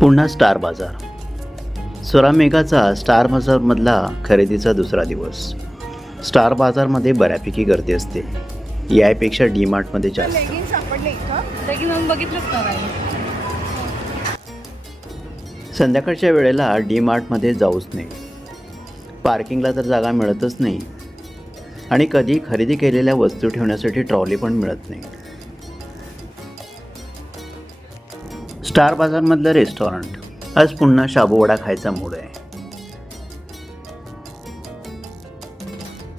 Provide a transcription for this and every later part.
पुन्हा स्टार बाजार. स्वरा मेगाचा स्टार बाजारमधला खरेदीचा दुसरा दिवस. स्टार बाजारमध्ये बऱ्यापैकी गर्दी असते. यापेक्षा डी मार्टमध्ये जास्त संध्याकाळच्या वेळेला डी मार्टमध्ये जाऊच नाही पार्किंगला तर जागा मिळतच नाही. आणि कधी खरेदी केलेल्या वस्तू ठेवण्यासाठी ट्रॉली पण मिळत नाही. स्टार बाजारमधलं रेस्टॉरंट. आज पुन्हा शाबूवडा खायचा मूड आहे.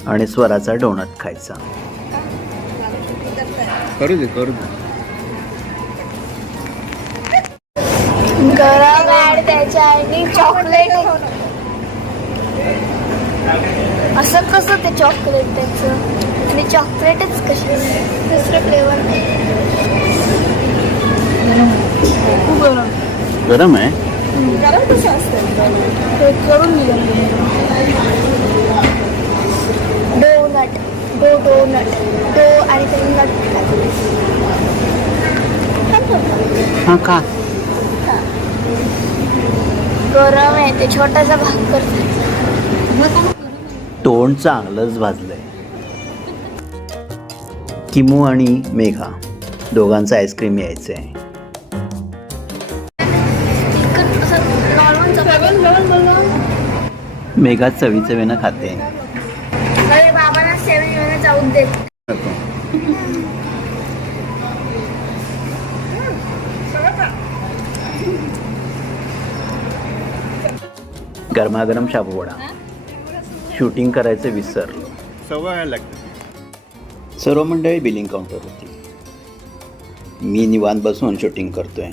आणि स्वराचा डोनट खायचा. करू दे करू दे. चॉकलेट असं कसं ते चॉकलेट त्याचं? आणि चॉकलेटच कशी? दुसरं फ्लेवर खूप गरम. गरम आहे? गरम कसं असतं? ते करून डोनट. डो डोनट. डो आणि ते नट हां का गरम आहे ते छोटासा भाग करतात. तोंड चांगलंच भाजलंय. किमू आणि मेघा दोघांचं आईस्क्रीम यायचं आहे मेघा चवी चवीनं खाते. अरे बाबांना सेवन येऊन जाऊन देत गरमागरम शाबूवडा शूटिंग करायचं विसरलो सवय लागते. सर्व मंडळी बिलिंग काउंटर होती मी निवांत बसून शूटिंग करतोय.